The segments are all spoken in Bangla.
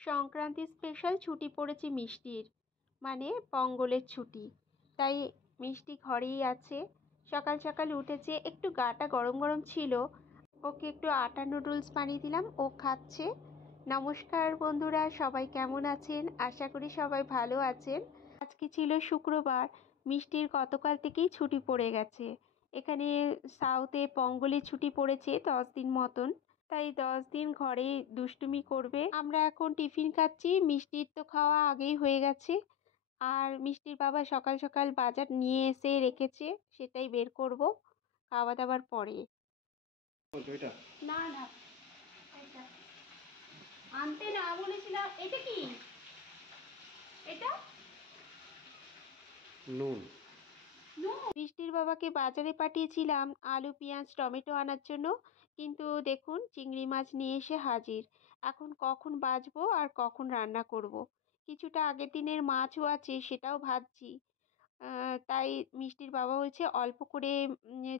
সংক্রান্তি স্পেশাল ছুটি পড়েছে মিষ্টির, মানে পঙ্গলের ছুটি। তাই মিষ্টি ঘরেই আছে। সকাল সকাল উঠেছে, একটু গাটা গরম গরম ছিল, ওকে একটু আটা নুডলস বানিয়ে দিলাম, ও খাচ্ছে। নমস্কার বন্ধুরা, সবাই কেমন আছেন? আশা করি সবাই ভালো আছেন। আজকে ছিল শুক্রবার, মিষ্টির গতকাল থেকেই ছুটি পড়ে গেছে। এখানে সাউথে পঙ্গলের ছুটি পড়েছে 10 দিন মতন। তাই 10 দিন ঘরে দুষ্টুমি করবে। আমরা এখন টিফিন খাচ্ছি, মিষ্টির তো খাওয়া আগেই হয়ে গেছে। আর মিষ্টির বাবা সকাল সকাল বাজার নিয়ে এসে রেখেছে, সেটাই বের করব খাওয়া দাওয়ার পরে। না না, এটা আনতে না বলেছিলাম। এটা কি? এটা নুন। মিষ্টির বাবাকে বাজারে পাঠিয়েছিলাম আলু পেঁয়াজ টমেটো আনার জন্য, কিন্তু দেখুন চিংড়ি মাছ নিয়ে এসে হাজির। এখন কখন বাছবো আর কখন রান্না করব। কিছুটা আগের দিনের মাছও আছে, সেটাও ভাজছি। তাই মিষ্টির বাবা বলছে অল্প করে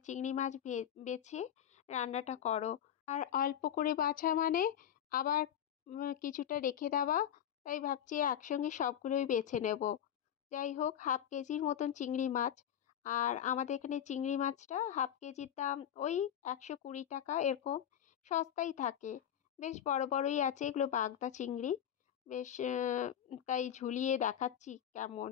চিংড়ি মাছ বেছে রান্নাটা করো। আর অল্প করে বাছা মানে আবার কিছুটা রেখে দেওয়া। তাই ভাবছি একসঙ্গে সবগুলোই বেছে নেব। যাই হোক, হাফ কেজির মতন চিংড়ি মাছ। আর আমাদের এখানে চিংড়ি মাছটা হাফ কেজির দাম ওই 120 টাকা এরকম, সস্তাই থাকে। বেশ বড় বড়ই আছে, এগুলো বাগদা চিংড়ি। বেশ তাই ঝুলিয়ে দেখাচ্ছি কেমন,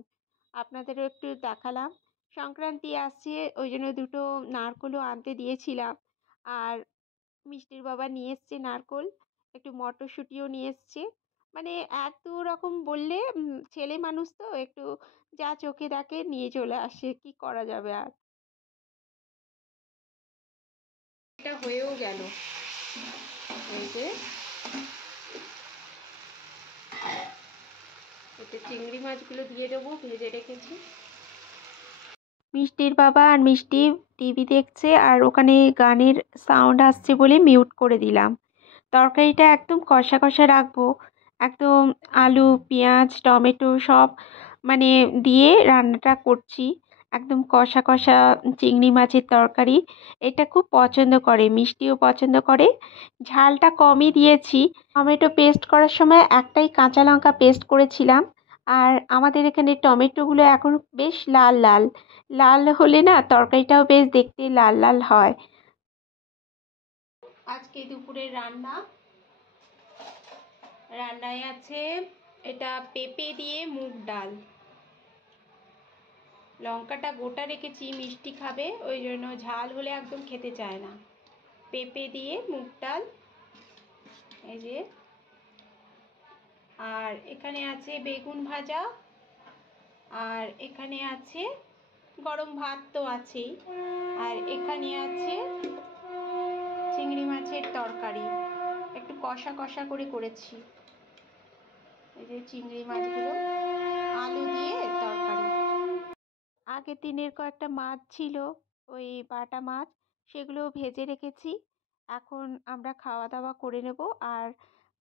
আপনাদেরও একটু দেখালাম। সংক্রান্তি আসছে, ওই জন্য দুটো নারকেলও আনতে দিয়েছিলাম। আর মিষ্টির বাবা নিয়ে এসছে নারকেল, একটু মটরশুঁটিও নিয়ে এসছে। মানে এক দু রকম বললে ছেলে মানুষ তো একটু যা চোখে দেখে নিয়ে চলে আসে, কি করা যাবে আর। এটা হয়েও গেল। এই যে এতে চিংড়ি মাছগুলো দিয়ে দেবো, ভেজে রেখেছি। মিষ্টির বাবা আর মিষ্টি টিভি দেখছে, আর ওখানে গানের সাউন্ড আসছে বলে মিউট করে দিলাম। তরকারিটা একদম কষা কষা রাখবো, একদম আলু পেঁয়াজ টমেটো সব মানে দিয়ে রান্নাটা করছি। একদম কষা কষা চিংড়ি মাছের তরকারি, এটা খুব পছন্দ করে, মিষ্টিও পছন্দ করে। ঝালটা কমই দিয়েছি। টমেটো পেস্ট করার সময় একটাই কাঁচা লঙ্কা পেস্ট করেছিলাম। আর আমাদের এখানে টমেটোগুলো এখন বেশ লাল লাল লাল হলে না তরকারিটাও বেশ দেখতে লাল লাল হয়। আজকে দুপুরের রান্নায় আছে এটা পেঁপে দিয়ে মুগ ডাল। লঙ্কাটা গোটা রেখেছি, মিষ্টি খাবে ওই জন্য, ঝাল হলে একদম খেতে চায় না। পেঁপে দিয়ে মুগ ডাল, এই যে। আর এখানে আছে বেগুন ভাজা, আর এখানে আছে গরম ভাত তো আছেই, আর এখানে আছে চিংড়ি মাছের তরকারি, একটু কষা কষা করে করেছি। এই যে চিংড়ি মাছগুলো আলু দিয়ে তরকারি। আগের দিনের কয়েকটা মাছ ছিল, ওই বাটা মাছ, সেগুলো ভেজে রেখেছি। এখন আমরা খাওয়া দাওয়া করে নেব। আর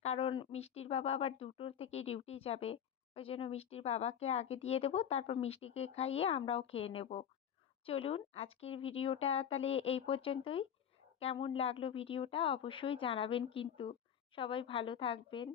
কারণ মিষ্টির বাবা আবার 2টোর থেকে ডিউটি যাবে, ওই জন্য মিষ্টির বাবাকে আগে দিয়ে দেবো, তারপর মিষ্টিকে খাইয়ে আমরাও খেয়ে নেব। চলুন আজকের ভিডিওটা তাহলে এই পর্যন্তই। কেমন লাগলো ভিডিওটা অবশ্যই জানাবেন কিন্তু। সবাই ভালো থাকবেন।